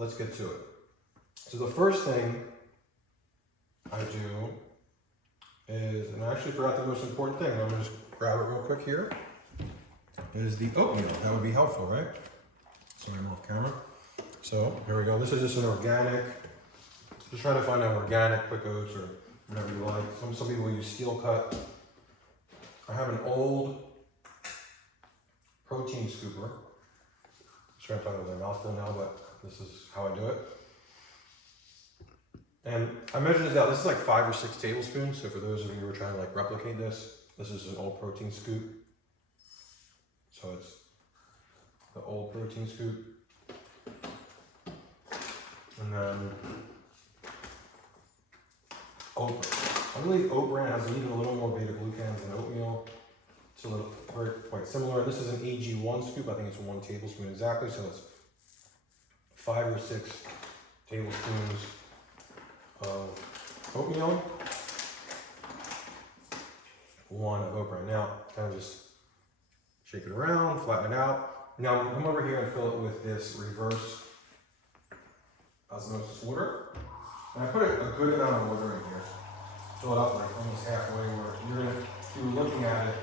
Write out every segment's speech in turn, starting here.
let's get to it. So the first thing I do is, and I actually forgot the most important thing, I'm gonna just grab it real quick here, is the oatmeal. That would be helpful, right? Sorry, I'm off camera. So here we go. This is just an organic, just trying to find an organic quick oats or whatever you like. Some people use steel cut. I have an old protein scooper. I'm trying to talk with my mouthful now, but this is how I do it. And I measured this out. This is like 5 or 6 tablespoons. So for those of you who are trying to like replicate this, this is an old protein scoop. So it's the old protein scoop. And then oat bran. I believe oat bran has even a little more beta glucans than oatmeal. It's a little quite similar. This is an AG1 scoop. I think it's 1 tablespoon exactly. So it's 5 or 6 tablespoons of oatmeal, 1 of oat bran. Now, kind of just shake it around, flatten it out. Now, I'm gonna come over here and fill it with this reverse osmosis water. And I put a good amount of water in here. Fill it up like almost halfway where you're gonna, if you were looking at it,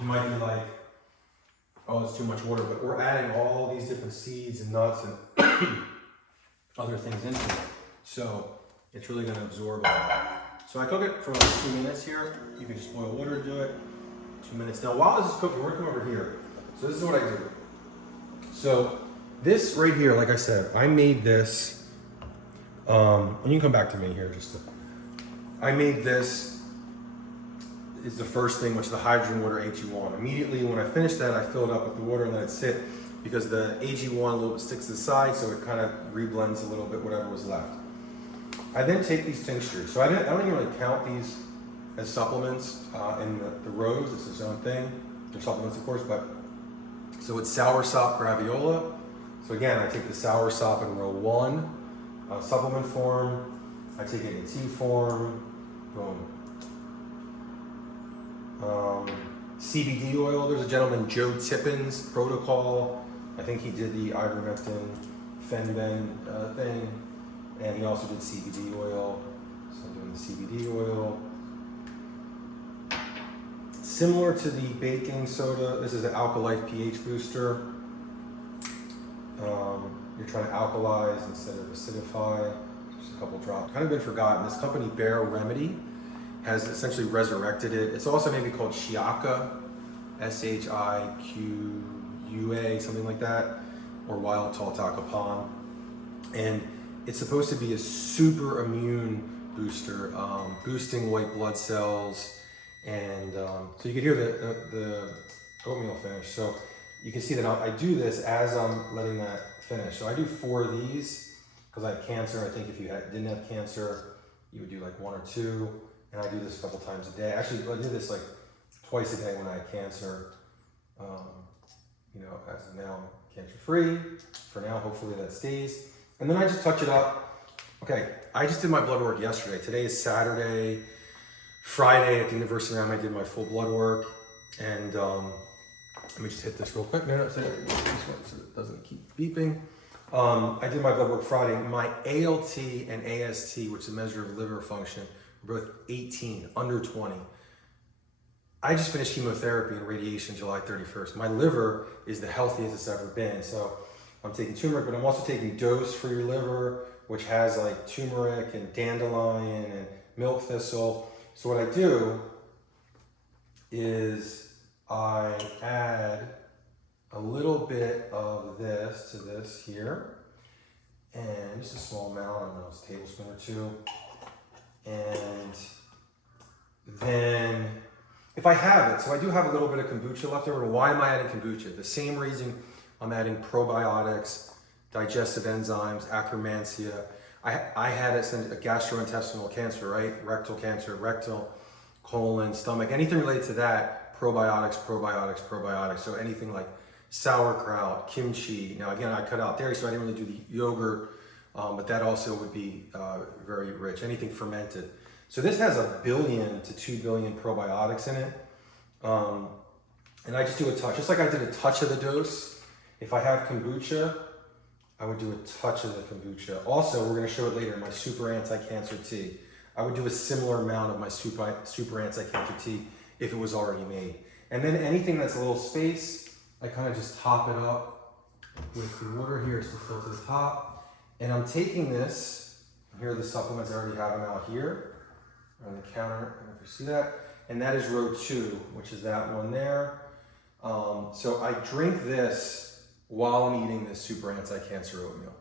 you might be like, oh, it's too much water, but we're adding all these different seeds and nuts and other things into it. So it's really gonna absorb all that. So I cook it for like 2 minutes here. You can just boil water into it, 2 minutes. Now while this is cooking, we're gonna come over here. So this is what I do. So this right here, like I said, I made this, and you can come back to me here I made this, is the first thing, which is the hydrogen water AG1. Immediately when I finish that, I fill it up with the water and let it sit, because the AG1 a little bit sticks to the side, so it kind of reblends a little bit whatever was left. I then take these tinctures. So I don't even really count these as supplements in the rows. It's its own thing. They're supplements, of course, but so it's sour sop graviola. So again, I take the sour sop in row 1, supplement form. I take it in tea form. Boom. CBD oil. There's a gentleman, Joe Tippin's protocol. I think he did the ivermectin, fenben thing, and he also did CBD oil. So I'm doing the CBD oil. Similar to the baking soda, this is an Alkalite pH booster. You're trying to alkalize instead of acidify. Just a couple drops. Kind of been forgotten. This company, Bare Remedy, has essentially resurrected it. It's also maybe called Shiaka, SHIQUA, something like that, or Wild Tall Takapan. And it's supposed to be a super immune booster, boosting white blood cells. And so you can hear the oatmeal finish. So you can see that I do this as I'm letting that finish. So I do 4 of these because I have cancer. I think if you didn't have cancer, you would do like 1 or 2. And I do this a couple times a day. Actually, I do this like twice a day when I had cancer. You know, as of now, I'm cancer-free. For now, hopefully that stays. And then I just touch it up. Okay, I just did my blood work yesterday. Today is Saturday. Friday at the University of Miami, I did my full blood work. And let me just hit this real quick. No, so it doesn't keep beeping. I did my blood work Friday. My ALT and AST, which is a measure of liver function, were both 18, under 20. I just finished chemotherapy and radiation July 31st. My liver is the healthiest it's ever been. So I'm taking turmeric, but I'm also taking dose for your liver, which has like turmeric and dandelion and milk thistle. So what I do is I add a little bit of this to this here, and just a small amount, I don't know, it's a tablespoon or 2. And then if I have it, so I do have a little bit of kombucha left over. Why am I adding kombucha? The same reason I'm adding probiotics, digestive enzymes, akkermansia. I had a gastrointestinal cancer, right? Rectal cancer, rectal, colon, stomach, anything related to that, probiotics, probiotics, probiotics. So anything like sauerkraut, kimchi. Now again, I cut out dairy, so I didn't really do the yogurt, but that also would be very rich, anything fermented. So this has 1 billion to 2 billion probiotics in it. And I just do a touch, just like I did a touch of the dose. If I have kombucha, I would do a touch of the kombucha. Also, we're gonna show it later, my super anti-cancer tea. I would do a similar amount of my super anti-cancer tea if it was already made. And then anything that's a little space, I kind of just top it up with the water here to fill to the top. And I'm taking this, here are the supplements, I already have them out here on the counter, I don't know if you see that. And that is row 2, which is that one there. So I drink this while I'm eating this super anti-cancer oatmeal.